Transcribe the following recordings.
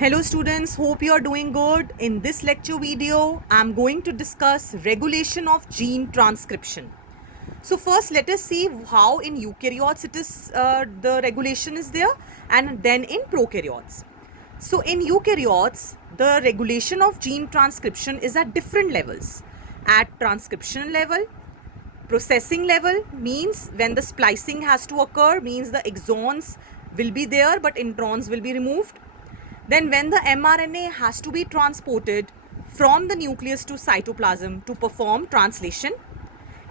Hello students, hope you are doing good. In this lecture video, I am going to discuss regulation of gene transcription. So first let us see how in eukaryotes the regulation is there and then in prokaryotes. So in eukaryotes, the regulation of gene transcription is at different levels. At transcription level, processing level means when the splicing has to occur, means the exons will be there but introns will be removed. Then when the mRNA has to be transported from the nucleus to cytoplasm to perform translation,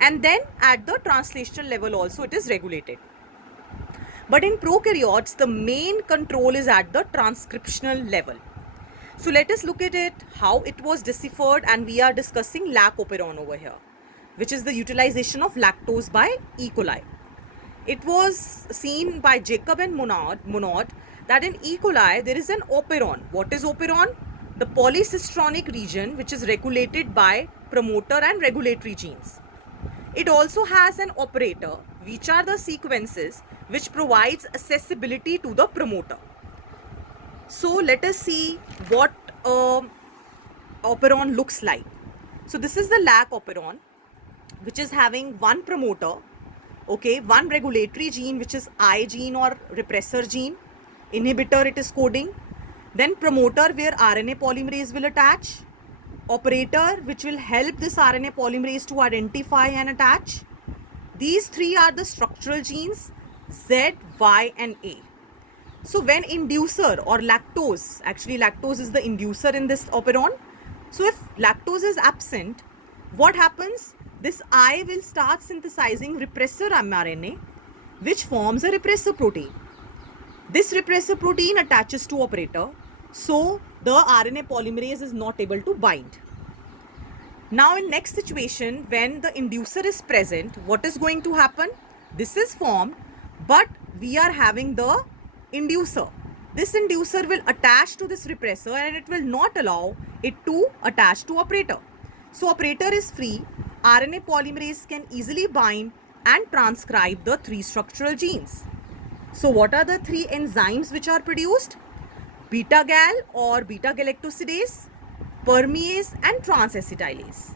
and then at the translational level also it is regulated. But in prokaryotes, the main control is at the transcriptional level. So let us look at it, how it was deciphered, and we are discussing lac-operon over here, which is the utilization of lactose by E. coli. It was seen by Jacob and Monod that in E. coli there is an operon. What is operon? The polycistronic region which is regulated by promoter and regulatory genes. It also has an operator, which are the sequences which provides accessibility to the promoter. So let us see what operon looks like. So this is the lac operon, which is having one promoter, okay, one regulatory gene which is I gene or repressor gene, inhibitor it is coding, then promoter where RNA polymerase will attach, operator which will help this RNA polymerase to identify and attach. These three are the structural genes Z, Y and A. So when inducer or lactose, actually lactose is the inducer in this operon. So if lactose is absent, what happens? This I will start synthesizing repressor mRNA, which forms a repressor protein. This repressor protein attaches to operator, so the RNA polymerase is not able to bind. Now in next situation, when the inducer is present, what is going to happen? This is formed, but we are having the inducer. This inducer will attach to this repressor and it will not allow it to attach to operator. So operator is free, RNA polymerase can easily bind and transcribe the three structural genes. So what are the three enzymes which are produced? Beta-gal or beta-galactosidase, permease and transacetylase.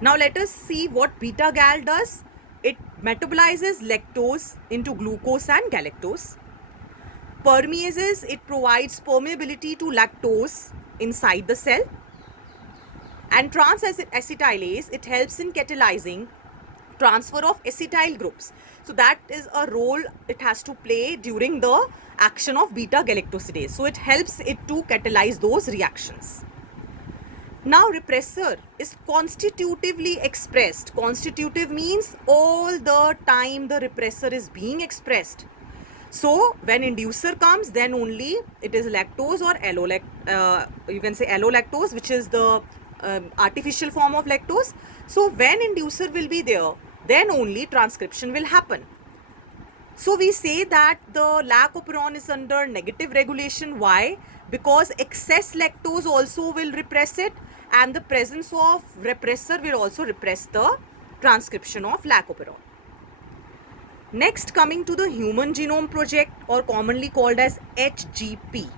Now let us see what beta-gal does. It metabolizes lactose into glucose and galactose. Permeases, it provides permeability to lactose inside the cell. And transacetylase, it helps in catalyzing transfer of acetyl groups. So that is a role it has to play during the action of beta-galactosidase. So it helps it to catalyze those reactions. Now repressor is constitutively expressed. Constitutive means all the time the repressor is being expressed. So when inducer comes, then only it is lactose or you can say allolactose, which is the artificial form of lactose. So when inducer will be there, then only transcription will happen. So we say that the lac operon is under negative regulation. Why? Because excess lactose also will repress it, and the presence of repressor will also repress the transcription of lac operon. Next, coming to the Human Genome Project, or commonly called as HGP.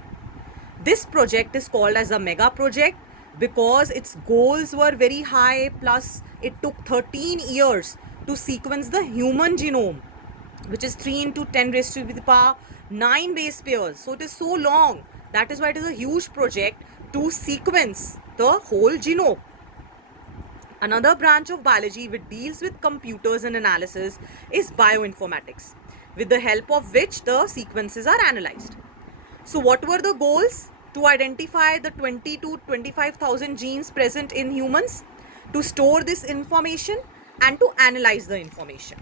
This project is called as a mega project because its goals were very high, plus it took 13 years to sequence the human genome, which is 3 into 10 raised to the power 9 base pairs. So it is so long. That is why it is a huge project to sequence the whole genome. Another branch of biology which deals with computers and analysis is bioinformatics, with the help of which the sequences are analyzed. So what were the goals? To identify the 20 to 25,000 genes present in humans, to store this information and to analyze the information.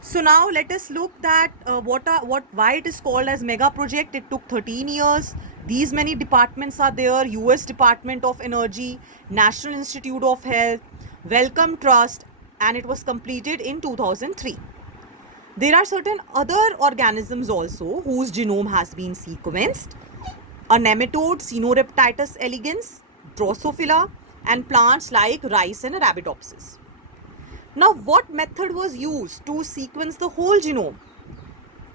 So now let us look at why it is called as mega project. It took 13 years. These many departments are there: US Department of Energy, National Institute of Health, Wellcome Trust, and it was completed in 2003. There are certain other organisms also whose genome has been sequenced: a nematode, Caenorhabditis elegans, Drosophila, and plants like rice and Arabidopsis. Now, what method was used to sequence the whole genome?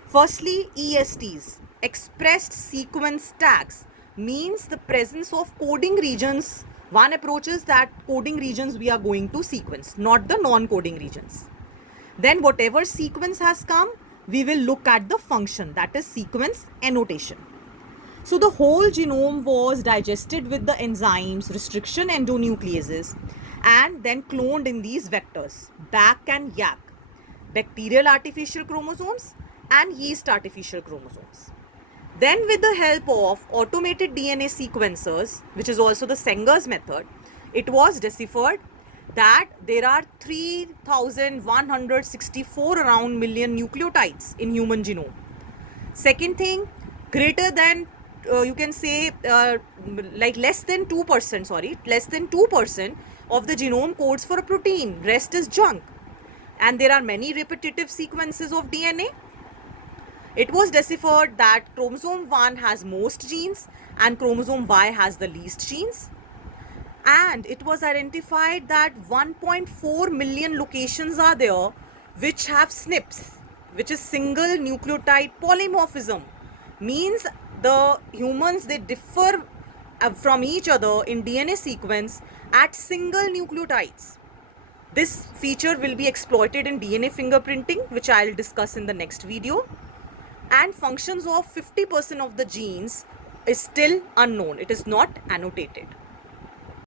Firstly, ESTs, expressed sequence tags means the presence of coding regions. One approach is that coding regions we are going to sequence, not the non-coding regions. Then whatever sequence has come, we will look at the function, that is sequence annotation. So the whole genome was digested with the enzymes, restriction endonucleases, and then cloned in these vectors, BAC and YAC, bacterial artificial chromosomes and yeast artificial chromosomes. Then with the help of automated DNA sequencers, which is also the Sanger's method, it was deciphered that there are 3,164 around million nucleotides in human genome. Second thing, greater than you can say like less than 2% of the genome codes for a protein. Rest is junk. And there are many repetitive sequences of DNA. It was deciphered that chromosome 1 has most genes and chromosome Y has the least genes. And it was identified that 1.4 million locations are there which have SNPs, which is single nucleotide polymorphism. Means the humans, they differ from each other in DNA sequence at single nucleotides. This feature will be exploited in DNA fingerprinting, which I'll discuss in the next video. And functions of 50% of the genes is still unknown. It is not annotated.